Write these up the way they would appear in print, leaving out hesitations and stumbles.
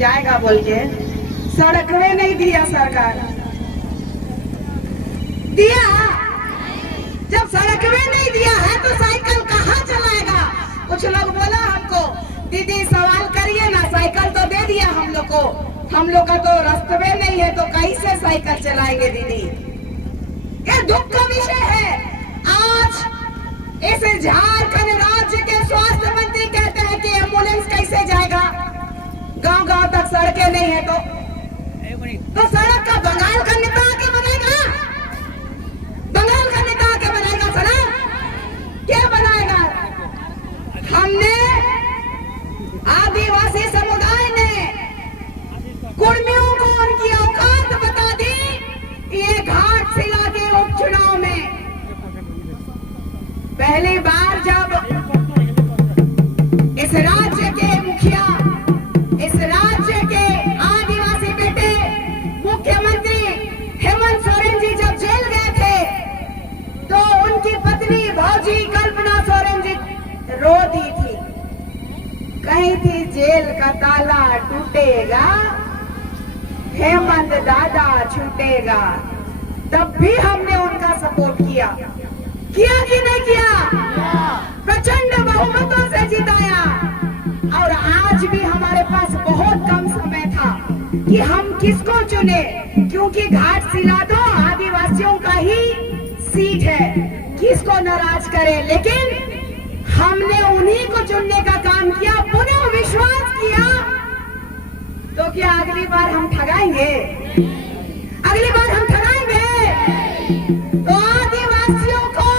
जाएगा बोल के सड़क में नहीं दिया सरकार दिया। जब सड़क में नहीं दिया है तो साइकिल कहाँ चलाएगा? कुछ लोग बोला हमको दीदी सवाल करिए ना, साइकिल तो दे दिया हम लोग को, हम लोग का तो रास्ते में नहीं है तो कैसे साइकिल चलाएंगे दीदी? ये दुख का विषय है। आज इस झारखंड राज्य के स्वास्थ्य मंत्री कहते हैं कि एम्बुलेंस कैसे जाएगा? गांव गांव तक सड़कें नहीं है तो सड़क का बंगाल का नेता आके बनाएगा? बंगाल का नेता आके बनाएगा सड़क? क्या बनाएगा? हमने आदिवासी समुदाय ने कुर्मियों को उनकी औकात बता दी। ये घाटशिला के उपचुनाव में पहली बार जब इस राज्य के मुखिया, इस राज्य के आदिवासी बेटे मुख्यमंत्री हेमंत सोरेन जी जब जेल गए थे तो उनकी पत्नी भौजी कल्पना सोरेन जी रो दी थी, कही थी जेल का ताला टूटेगा, हेमंत दादा छूटेगा। तब भी हमने उनका सपोर्ट किया कि नहीं किया? प्रचंड बहुमतों से जिताया। और आज भी हमारे पास बहुत कम समय था कि हम किसको चुने, क्योंकि घाटशिला तो आदिवासियों का ही सीट है, किसको नाराज करे। लेकिन हमने उन्हीं को चुनने का काम किया, पुनः विश्वास किया। तो क्या अगली बार हम ठगाएंगे? अगली बार हम ठगाएंगे? तो आदिवासियों को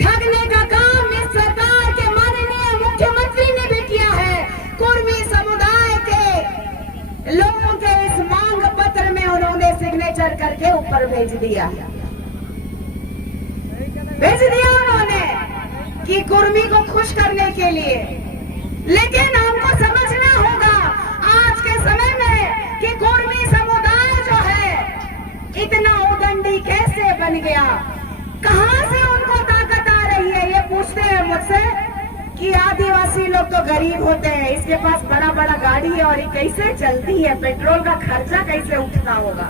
ठगने का काम इस सरकार के माननीय मुख्यमंत्री ने भी किया है। कुर्मी समुदाय के लोगों के इस मांग पत्र में उन्होंने सिग्नेचर करके ऊपर भेज दिया उन्होंने कि कुर्मी को खुश करने के लिए। लेकिन हमको समझना होगा आज के समय में कि कुर्मी समुदाय जो है इतना उदंडी कैसे बन गया, कहां से उनको ताकत आ रही है? ये पूछते हैं मुझसे कि आदिवासी लोग तो गरीब होते हैं, इसके पास बड़ा बड़ा गाड़ी है और ये कैसे चलती है, पेट्रोल का खर्चा कैसे उठता होगा?